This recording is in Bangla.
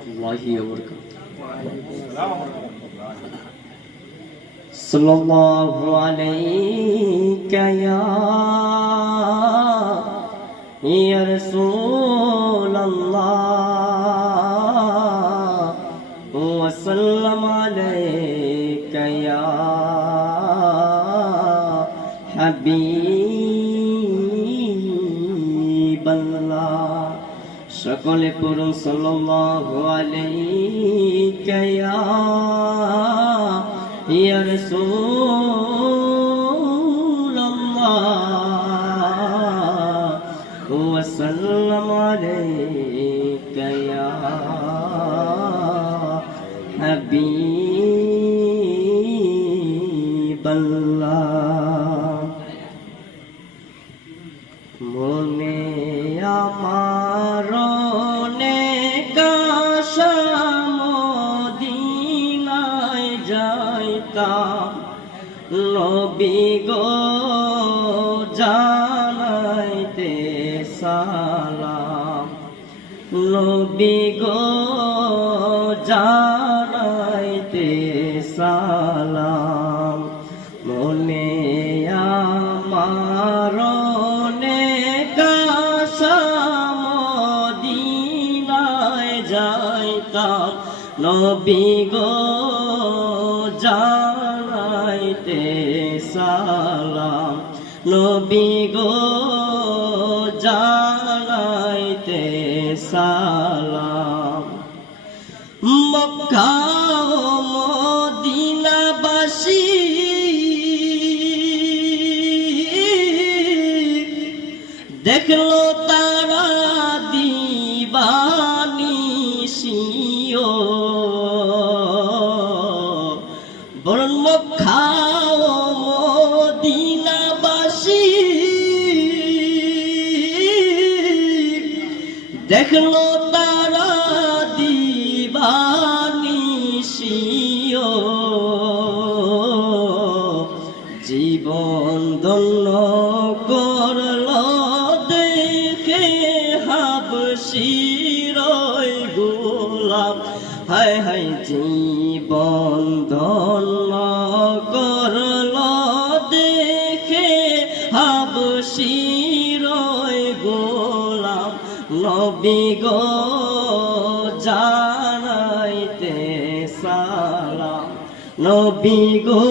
রহমতুল্লাহি ওয়া বারাকাতুহু। সাল্লাল্লাহু আলাইকা ইয়া রাসূলাল্লাহ ওয়া সাল্লাম আলাইকা ইয়া হাবিবাল্লাহ। সকলে পড়ুন সাল্লাল্লাহু আলাইকা ইয়া রাসূলাল্লাহ ওয়া সাল্লাম আলাইকা ইয়া হাবিবাল্লাহ। মনে আমার অনেক আশা মদিনায় যাইতাম, নবী গো জানাইতে সালাম, নবী গো জানাইতে সালাম। মনে আমার অনেক আশা মদিনায় যাইতাম, নবী গো জানাইতে সালাম, নবী গো জানাইতে সালাম। মক্কা ও মদিনাবাসী দেখলো তারা দিবানিশিও, বরং মক্কা ও মদিনাবাসী দেখলো তারা দিবানিশিও। জীবন ধন্য করল দেখে হাবশির গোলাম, হায় হায় জীবন ধন্য করল দেখে হাবশির গোলাম, নবী গো জানাইতে সালাম, নবী গো